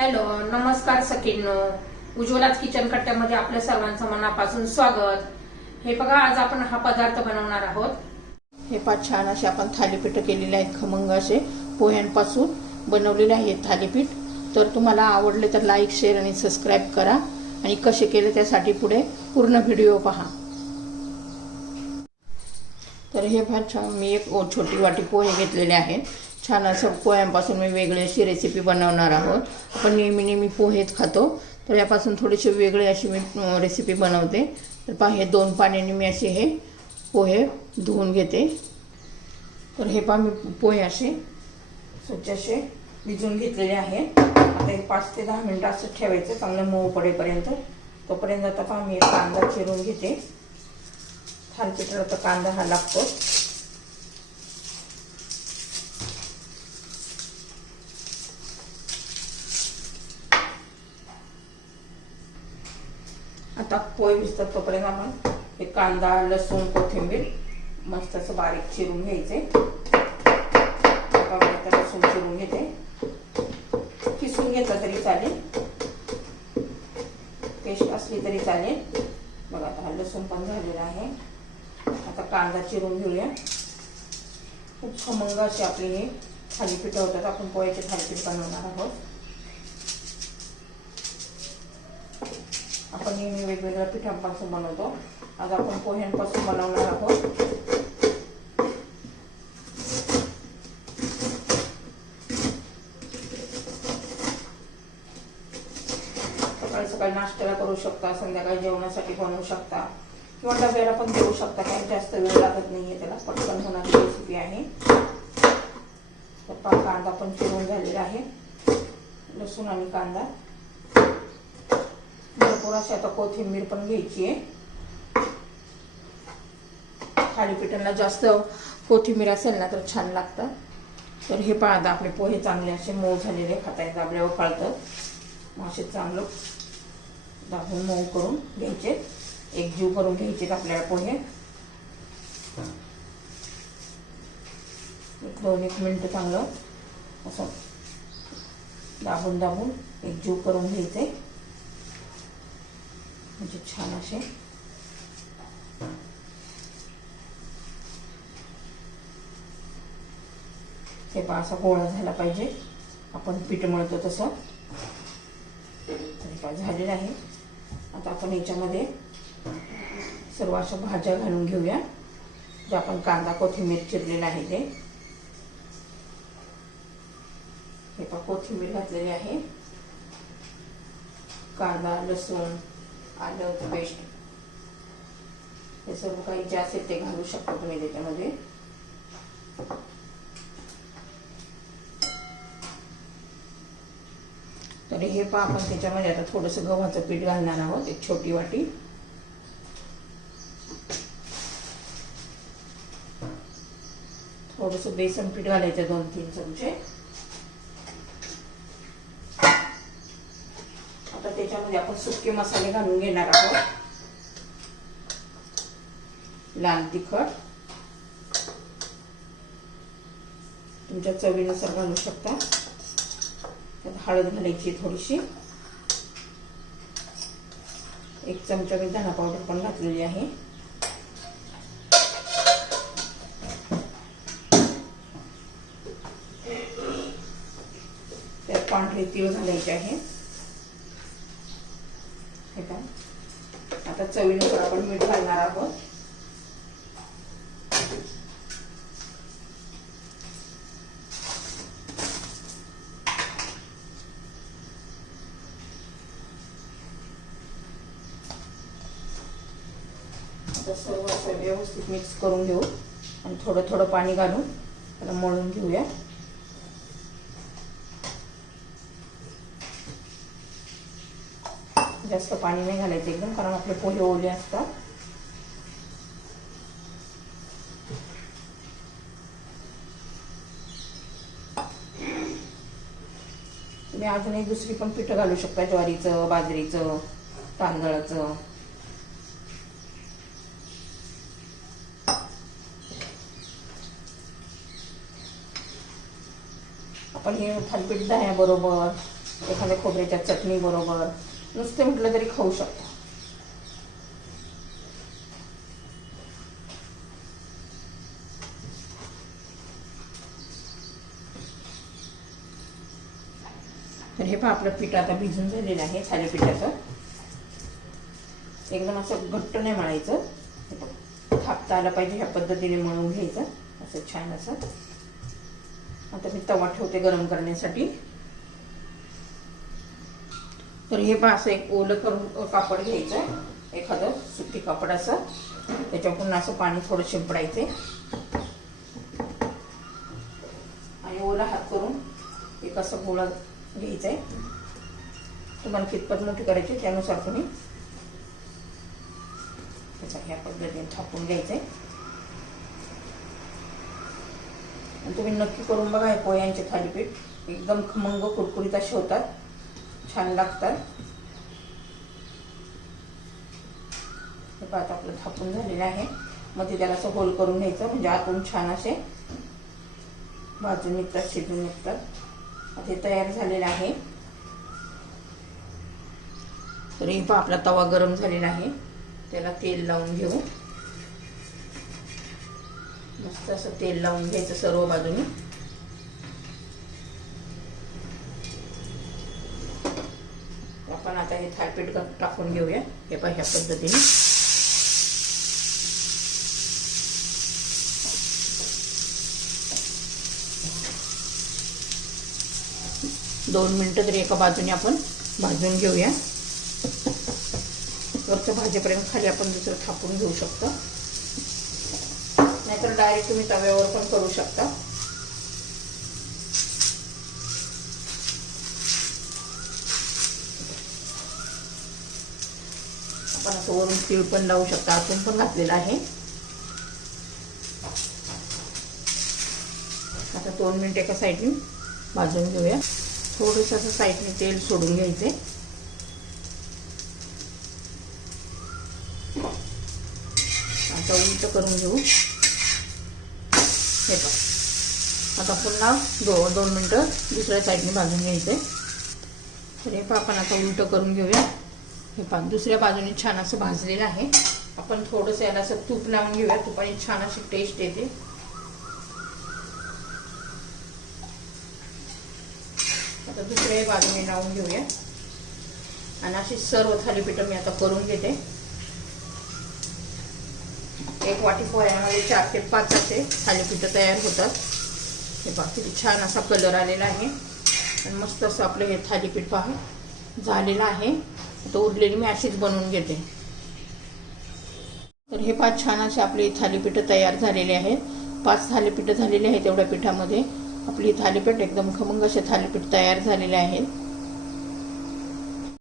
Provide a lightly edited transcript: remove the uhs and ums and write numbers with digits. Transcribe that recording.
Hello, नमस्कार सखींनो. उज्ज्वलाच kitchen कट्ट्यामध्ये आपल्या सर्वांचं मनापासून स्वागत. हे बघा, आज आपण हा पदार्थ बनवणार आहोत. हे पाच छान असे आपण थालीपीठ केलेले आहेत. खमंग असे पोह्यांपासून बनवलेले आहेत थालीपीठ. तर तुम्हाला आवडले तर लाईक, शेअर आणि सबस्क्राईब करा आणि कसे केले त्यासाठी पुढे पूर्ण व्हिडिओ पहा. तर हे भात छान, मी एक छोटी वाटी पोहे घेतलेले आहेत. छान असं पोह्यांपासून मी वेगळी अशी रेसिपी बनवणार आहोत. आपण नेहमी पोहेच खातो, तर यापासून थोडीशी वेगळी अशी मी रेसिपी बनवते. तर पहा, हे 2 पाण्याने मी असे हे पोहे धुवून घेते. तर हे पहा, मी पोहे असे स्वच्छ असे भिजवून घेतलेले आहेत. आता हे 5 ते 10 मिनिटं असं ठेवायचं, चांगलं मऊ पडेपर्यंत. तोपर्यंत आता पहा, मी एक कांदा चिरून घेते. थालीपीठाला तर कांदा हा लागतो. आता पोहे भिजतात तोपर्यंत आपण हे कांदा, लसूण, कोथिंबीर मस्त असं बारीक चिरून घ्यायचे. लसूण चिरून घेते, किसून घेतलं तरी चालेल, पेस्ट असली तरी चालेल. बघा, आता हा लसूण पण झालेला आहे. आता कांदा चिरून घेऊया. खूप खमंग असे आपले हे थालीपीठ होतात. आपण पोह्याचे थालीपीठ बनवणार आहोत. आपण नेहमी वेगवेगळ्या पिठांपासून बनवतो, आज आपण पोह्यांपासून बनवणार आहोत. सकाळी सकाळी नाश्त्याला करू शकता, संध्याकाळी जेवणासाठी बनवू शकता किंवा डब्याला पण देऊ शकता. काही जास्त वेळ लागत नाहीये, त्याला पटकन होणारी रेसिपी आहे. तर कांदा पण चिरून झालेला आहे, लसूण आणि कांदा. भरपूर अशी आता कोथिंबीर पण घ्यायची आहे. थालीपीठाला जास्त कोथिंबीर असेल ना तर छान लागतं. तर हे पहा, आता आपले पोहे चांगले असे मऊ झालेले, खाता दाबल्यावर कळतं. मग असे चांगलं दाबून मऊ करून घ्यायचे, एकजीव करून घ्यायचे आपल्याला पोहे. 1-2 मिनिटं चांगलं असं दाबून एकजीव करून घ्यायचे, म्हणजे छान असे. हे पहा, असा गोळा झाला पाहिजे, आपण पीठ मळतो तसं. झालेलं आहे. आता आपण याच्यामध्ये सर्व अशा भाज्या घालून घेऊया, जे आपण कांदा कोथिंबीर चिरलेला आहे ते. हे पहा, कोथिंबीर घातलेली आहे, कांदा, लसूण, आलं पेस्ट, हे सर्व काही जे असेल ते घालू शकता तुम्ही त्याच्यामध्ये. तर हे पहा, आपण त्याच्यामध्ये आता थोडंसं गव्हाचं पीठ घालणार आहोत, एक छोटी वाटी. थोडंसं बेसन पीठ घालायचं, 2-3 चमचे. आता त्याच्यामध्ये आपण सुके मसाले घालून घेणार आहोत. लाल तिखट तुमच्या चवीनुसार घालू शकता. त्यात हळद घालायची थोडीशी, 1 चमचा मी धना पावडर पण घातलेली आहे. त्यात पांढरे तीळ घालायचे आहे. हे पहा, आता चवीनुसार आपण मीठ घालणार आहोत. सर्व असं व्यवस्थित मिक्स करून घेऊ आणि थोडं पाणी घालून त्याला मळून घेऊया. जास्त पाणी नाही घालायचं एकदम, कारण आपले पोहे ओले असतात. तुम्ही अजूनही दुसरी पण पिठं घालू शकता, ज्वारीचं, बाजरीचं, तांदळाचं. आपण हे थालीपीठ दह्याबरोबर एखाद्या खोबऱ्याच्या चटणी बरोबर नुसते म्हटलं तरी खाऊ शकता. तर हे पहा आपलं पीठ आता भिजून झालेलं आहे. थालीपीठाचं एकदम असं घट्ट नाही मळायचं, थापता आलं पाहिजे ह्या पद्धतीने मळून घ्यायचं असं छान असं. आता मी तवा ठेवते गरम करण्यासाठी. तर हे पहा असं एक ओलं करून कापड घ्यायचं, एखादं सुती कापड असं, त्याच्यावर पुन्हा असं पाणी थोडं शिंपडायचे आणि ओला हात करून एक असं गोळा घ्यायचा आहे. तुम्हाला कितपत मोठी करायची त्यानुसार तुम्ही त्याचा ह्या पद्धतीने थापून घ्यायचंय. आणि तुम्ही नक्की करून बघा, हे पोह्यांचे थालीपीठ एकदम खमंग कुरकुरीत असे होतात, छान लागतात. हे पाहता आपलं थापून झालेलं आहे. मध्ये त्याला असं होल करून घ्यायचं म्हणजे आतून छान असे भाजून निघतात, शिजून निघतात. आता हे तयार झालेलं आहे. तर हे पहा आपला तवा गरम झालेला आहे, त्याला तेल लावून घेऊ. मस्त असं तेल लावून घ्यायचं सर्व बाजूनी. आपण आता हे थालीपीठ टाकून घेऊया. हे पहा ह्या पद्धतीने. दोन मिनिटं तरी एका बाजूने आपण भाजून घेऊया. वरच्या भाजीपर्यंत खाली आपण दुसरं थापून घेऊ शकतो, नाहीतर डायरेक्ट तुम्ही तव्यावर पण करू शकता. आपण असं वरून तीळ पण लावू शकता, आतून पण घातलेलं आहे. आता 2 मिनिट एका साईडने भाजून घेऊया. थोडंसं असं साईडने तेल सोडून घ्यायचे. आता उलट करून घेऊ. हे बघ, आता पुन्हा 2 मिनिटं दुसऱ्या साईडने भाजून घ्यायचे. तर हे पहा आपण आता उलट करून घेऊया. हे पहा दुसऱ्या बाजूने छान असं भाजलेलं आहे. आपण थोडंसं याला असं तूप लावून घेऊया, तुपाने छान अशी टेस्ट येते. आता दुसऱ्या बाजूने लावून घेऊया आणि अशी सर्व थालीपीठं मी आता करून घेते. एक वाटी पोह्यामध्ये 4 ते 5 असे थालीपीठं तयार होतात. हे पहा किती छान असा कलर आलेला आहे आणि मस्त असं आपलं हे थालीपीठ पहा झालेलं आहे. आता उरलेली मी अशीच बनवून घेते. तर हे पहा छान असे आपले थालीपीठं तयार झालेले आहेत. 5 थालीपीठं झालेले आहेत. एवढ्या पिठामध्ये आपली थालीपीठ एकदम खमंग असे थालीपीठ तयार झालेले आहेत.